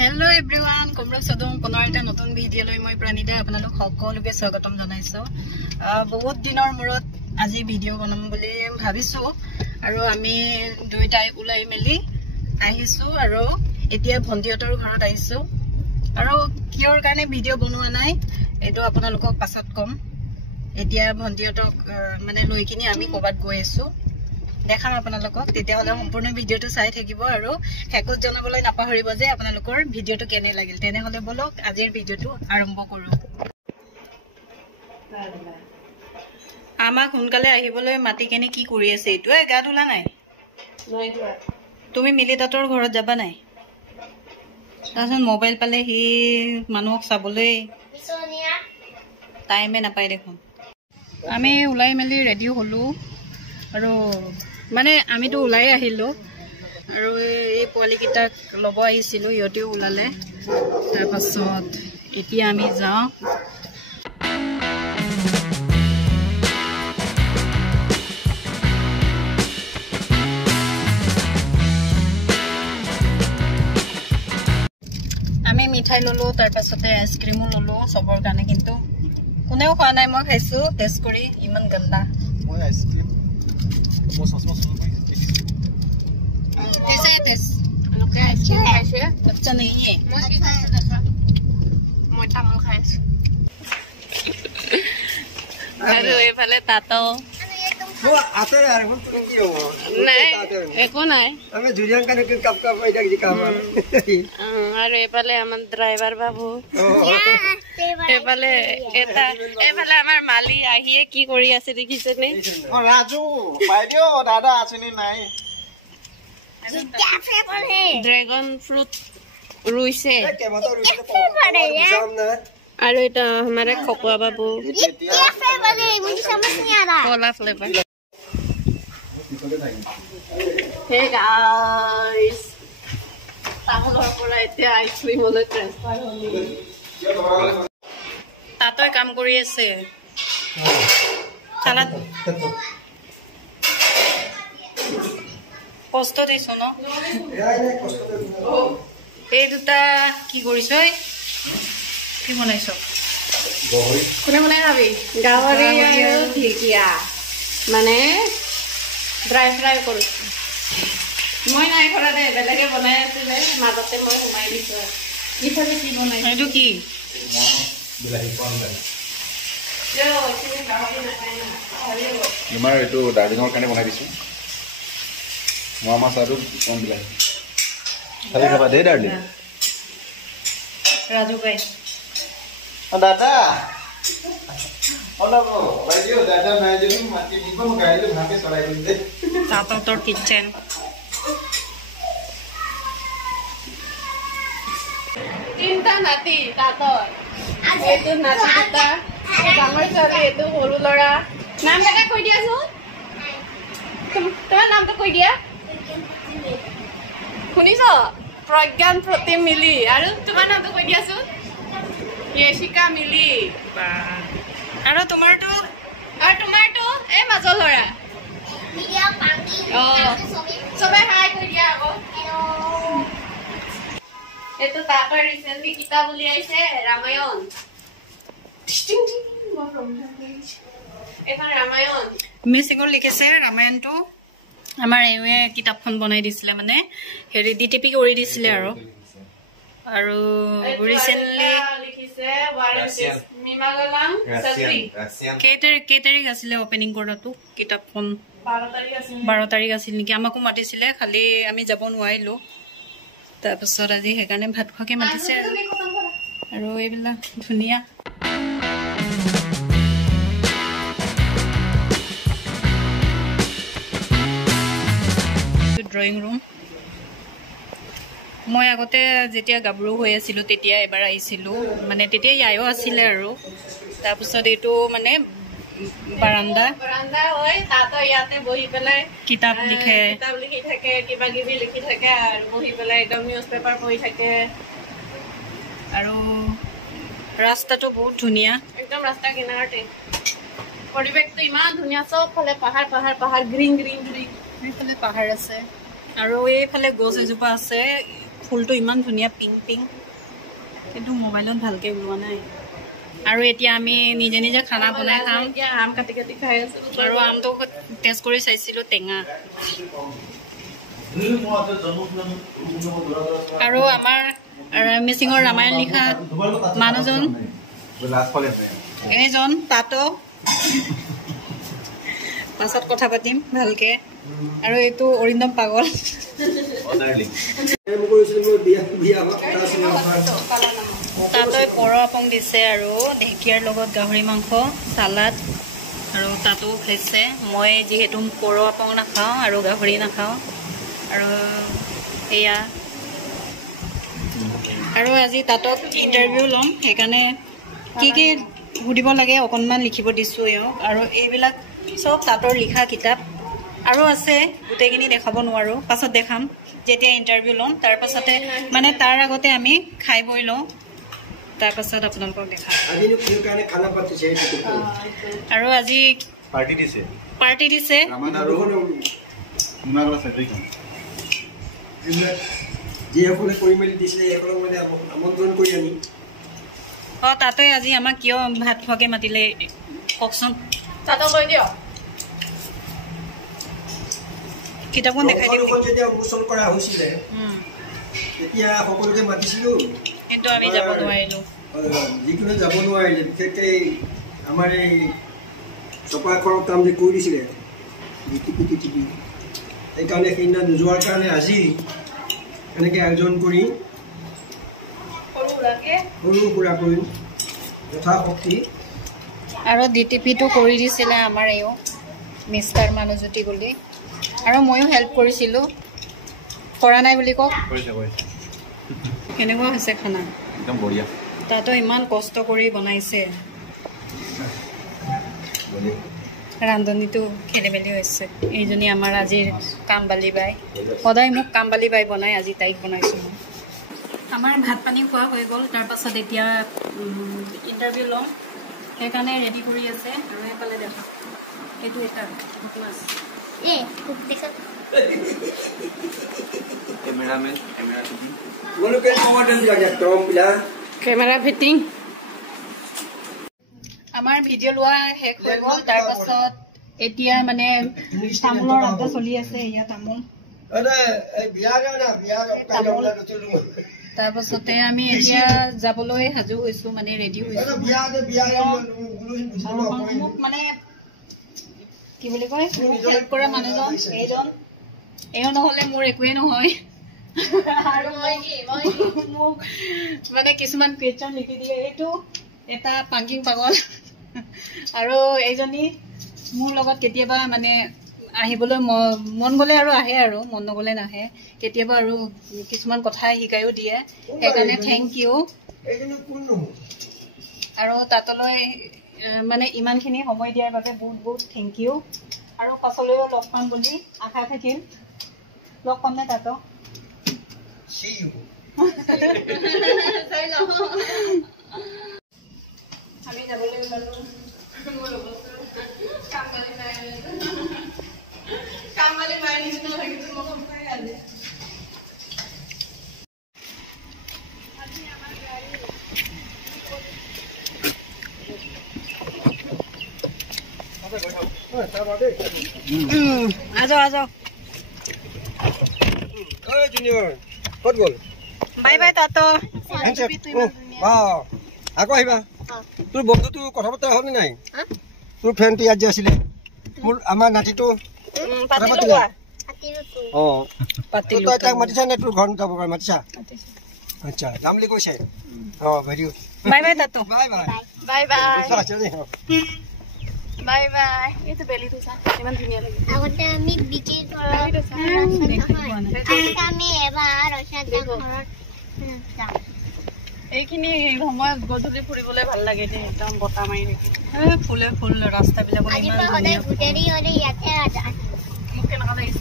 Hello everyone, Komra Sodom Ponorita Notun video লৈ মই প্ৰণিতা আপোনালোক সকলোকে স্বাগতম জনাইছো। বহুত দিনৰ মূৰত আজি ভিডিও বনাম বুলি ভাবিছো আৰু আমি দুইটাই উলাই মেলি আহিছো আৰু এতিয়া ভন্টিহঁতৰ ঘৰত আহিছো আৰু কিয়ৰ কাৰণে ভিডিও বনোৱা নাই এটো আপোনালোকক পাছত কম। এতিয়া ভন্টিহঁতক মানে লৈ কিনি আমি ক'বাত গৈ আছো দেখাম আপোনালোকক তেতিয়া হলে সম্পূৰ্ণ ভিডিওটো চাই থাকিব আৰু হেকত জনাবলৈ নাপাহৰিব যে আপোনালোকৰ ভিডিওটো কেনে লাগিল তেনে হলে বলক আজিৰ ভিডিওটো আৰম্ভ কৰো। আমাক সোনকালে আহিবলৈ মাটি কেনে কি কৰি আছে এটো গা ধুলা নাই তুমি মিলি দাতৰ ঘৰত যাবা নাই তাছন মোবাইল পালে হি মানুহক চাবলৈ টাইমে নাপাই দেখোন। আমি উলাই মেলি ৰেডি হলো আৰু মানে আমি তো উলাই আহিলো আৰু এই পোৱালিকিটাক লব আহিছিলো ইহঁতেও উলালে তাৰ পাছত এতিয়া আমি যাও আমি মিঠাই ললো তাৰ পাছতে আইসক্ৰীমো ললো সবৰ কাৰণে কিন্তু কোনেও খোৱা নাই মই খাইছো টেষ্ট কৰি ইমান গন্ডা মই আইসক্ৰীম वो ससमा सुन भाई कैसा है टेस्ट लोके अच्छा है अच्छा नहीं है मोटी खाए देखा मोटा मन खाए अरे ये वाले तातो वो आते यार वो तो क्यों नहीं एको नहीं हमें जुरियां का के कब कब बैठा के काम अरे ये वाले हमन ड्राइवर बाबू ये वाले एता ए वाले हमर माली आहिए की करि আছে দেখিছে নে ও রাজু বাইদিও দাদা আসেনি নাই ड्रैगन फ्रूट रुइसे और এটা हमारे खोपा बाबू क्या फ्लेवर है मुझे समझ नहीं आ रहा कोला फ्लेवर। हे गाइस ताहলৰ পৰা এতিয়া আইসক্ৰীম লৈ ট্ৰান্সফাৰ হলি তাতই কাম কৰি আছে চালা কষ্ট দিছো ন এই দুটা কি কৰিছ কি বনাইছ গাহৰি কোনে বনাই খাবি গাহৰি আৰু ঢেকিয়া মানে ড্ৰাই ফ্ৰাই কৰিছো মই নাই কৰা দে বেলেগে বনাই আছিল মাজতে মই ঘুমাই দিছো ইফালে কি বনাই এইটো কি বিলাহী কোন গায় তোমাৰ এটো ডাৰ্লিঙৰ কাৰণে বনাই দিছো মামা সাধু কোন বিলাহী খালি খাবা দে ডাৰ্লিং ৰাজু ভাই দাদা ওলাবো বাইদিও দাদা মাইজনী মাটি দিব মই গাড়ীলে ভাতে চলাই দিম দে তাতৰ কিচেন তিনটা নাতি তাতৰ এটো নাতি দুটা ডাঙৰ ছোৱালী এটো সৰু লৰা নাম এটা কৈ দিয়াছো তোমাৰ নামটো কৈ দিয়া শুনিছ প্ৰজ্ঞান প্ৰতি মিলি আৰু তোমাৰ নামটো কৈ দিয়াছো য়েশিকা মিলি আৰু তোমাৰটো এই মাজৰ লৰা মিয়া পাঙ্গি সবে হাই কৈ দিয়া আকৌ এটো তাতৰ ৰিসেন্টলি কিতাপ উলিয়াইছে ৰামায়ণ এখন ৰামায়ণ মিছিংৰ লিখিছে ৰামায়ণটো আমাৰ এৱে কিতাপখন বনাই দিছিলে মানে হেৰি ডিটিপি কৰি দিছিলে আৰু ৰিসেন্টলি লিখিছে ওয়াৰেন্টিস মিমাগলাম সত্ৰী কেটাৰিক আছিলে ওপেনিং কৰাটো কিতাপখন 12 তাৰিখ আছিল নেকি আমাকো মাতিছিলে খালি আমি যাব নোৱাৰিলো তাৰ পিছত আজি হেকাৰণে ভাত খোৱাকে মাতিছে আৰু এইবিলাক ধুনিয়া ড্ৰয়িং ৰুম মই আগতে যেতিয়া গাবৰু হৈ আছিল তেতিয়া এবাৰ আহিছিলো মানে তেতিয়া ইয়ায়ো আছিল আৰু তাৰ পিছত এটো মানে বাৰান্দা হয় তাতো ইয়াতে বহি পেলাই কিতাপ লিখি থাকে কিবা কিবি লিখি থাকে আৰু বহি পেলাই একদম নিউজ পেপাৰ পঢ়ি থাকে আৰু ৰাস্তাটো বহুত ধুনিয়া একদম ৰাস্তা কিনাৰতে পৰিৱেশটো ইমান ধুনিয়া সব ফালে পাহাৰ গ্ৰীন এইফালে পাহাৰ আছে আৰু এইফালে গছ এজোপা আছে ফুলটো ইমান ধুনীয়া পিংক পিংক, কিন্তু মোবাইলত ভালকে ওলোৱা নাই। আৰু এতিয়া আমি নিজে নিজে খানা বনাই খাম। আম কাটি কাটি খাই আছো আৰু আমটো টেষ্ট কৰি চাইছিলোঁ, টেঙা। আৰু আমাৰ মিচিঙৰ ৰামায়ণ লিখা মানুহজন এইজন তাতো পাছত কথা পাতিম ভালকে। আৰু এইটো অৰিন্দম পাগল। তাতোই পৰ আপং দিছে আৰু ঢেকীয়াৰ লগত গাহৰি মাংস, চালাড। আৰু তাতো খাইছে। মই যিহেতু পৰ আপং নাখাওঁ আৰু গাহৰি নাখাওঁ। আৰু এয়া আৰু আজি তাতক ইণ্টাৰভিউ ল'ম, সেইকাৰণে কি কি সুধিব লাগে অকণমান লিখিব দিছোঁ এওঁক। আৰু এইবিলাক চব তাঁতৰ লিখা কিতাপ আৰু আছে, গোটেইখিনি দেখাব নোৱাৰোঁ, পাছত দেখাম যেতিয়া ইণ্টাৰভিউ ল'ম। তাৰপাছতে মানে তাৰ আগতে আমি খাই বৈ লওঁ, তাৰপাছত আপোনালোকক দেখাম। আৰু আজি পাৰ্টি দিছে। যিসকলে কৰি মেলি দিছিলে সেইসকলক মানে আমন্ত্ৰণ কৰি আনি তাতে আজি আমাক কিয় ভাত খোৱাকে মাতিলে কওকচোন। তাতো কৈ দিয়ক। কিতাপখন দেখাই দিম। যেতিয়া উন্মোচন কৰা হৈছিলে তেতিয়া সকলোকে মাতিছিলোঁ, কিন্তু আমি যাব নোৱাৰিলোঁ। যিকোনো যাব নোৱাৰিলে, বিশেষকৈ আমাৰ এই চপা খৰক কাম যে কৰি দিছিলে টিপি, সেইকাৰণে সেইদিনা নোযোৱাৰ কাৰণে আজি এনেকৈ আয়োজন কৰি সৰু সুৰা কৰি যথাশক্তি। আৰু DTPটো কৰি দিছিলে আমাৰ এওঁ মিষ্টাৰ মানুহজ্যোতি বুলি। আৰু ময়ো হেল্প কৰিছিলোঁ, কৰা নাই বুলি কওক। কেনেকুৱা হৈছে খানা? একদম বঢ়িয়া। তাতো ইমান কষ্ট কৰি বনাইছে, ৰান্ধনীটো খেলি মেলি হৈছে। এইজনী আমাৰ আজিৰ কামবালি বাই, সদায় মোক কামবালি বাই বনাই, আজি তাইক বনাইছোঁ মই। আমাৰ ভাত পানী খোৱা হৈ গ'ল, তাৰপাছত এতিয়া ইণ্টাৰভিউ ল'ম, সেইকাৰণে ৰেডি কৰি আছে। আৰু এইফালে দেখা, এইটো এটা মাছ কেমেৰা ফিটিং। আমাৰ ভিডিঅ' লোৱা শেষ হৈ গ'ল। তাৰপাছত এতিয়া মানে তামোলৰ আড্ডা চলি আছে। এয়া তামোল। তাৰপাছতে আমি এতিয়া যাবলৈ সাজু হৈছো, মানে ৰেডি হৈছো। মোক মানে কি বুলি কয়, হেল্প কৰা মানুহজন এইজন, এওঁ নহ'লে মোৰ একোৱেই নহয়। আৰু মোক মানে কিছুমান কুৱেশ্যন লিখি দিয়ে। এইটো এটা পাংকিং পাগল। আৰু এইজনী মোৰ লগত কেতিয়াবা মানে আহিবলৈ মন গ'লে আৰু আহে, আৰু মন নগ'লে নাহে কেতিয়াবা। আৰু কিছুমান কথা শিকায়ো দিয়ে, সেইকাৰণে থেংক ইউ। আৰু তাতলৈ মানে ইমানখিনি সময় দিয়াৰ বাবে বহুত বহুত থেংক ইউ। আৰু পাছলৈও লগ পাম বুলি আশা থাকিল। লগ পাম নে তাতো? আমি যাবলৈ ওলালো। কামবালি বাই নিচিনা লাগিছে মোক আজি। আজাও ক'ত গ'ল? বাই বাই তাতো। আকৌ আহিবা। তোৰ বন্ধুটো কথা বতৰা হ'লনে নাই? তোৰ ফ্ৰেণ্ডটো ইয়াত যে আছিলে, মোৰ আমাৰ নাতিটো কথা পাতিলা? তই তাক মাতিছা নে? তোৰ ঘৰত যাব কাৰণে মাতিছা? আচ্ছা, যাম বুলি কৈছে। Very good. বাই বাই তাতো। Bye bye bye bye bye bye. এইটো বেলিটো চা, ইমান ধুনীয়া লাগে। আগতে আমি বিকিৰ ঘৰত আমি এবাৰ এইখিনি সময়ত গধূলি ফুৰিবলৈ ভাল লাগে দেই, একদম বতাহ মাৰি থাকে। ফুলে ফুল ৰাস্তাবিলাক সদায় গোটেই ইয়াতে মোক কেনেকুৱা লাগিছে?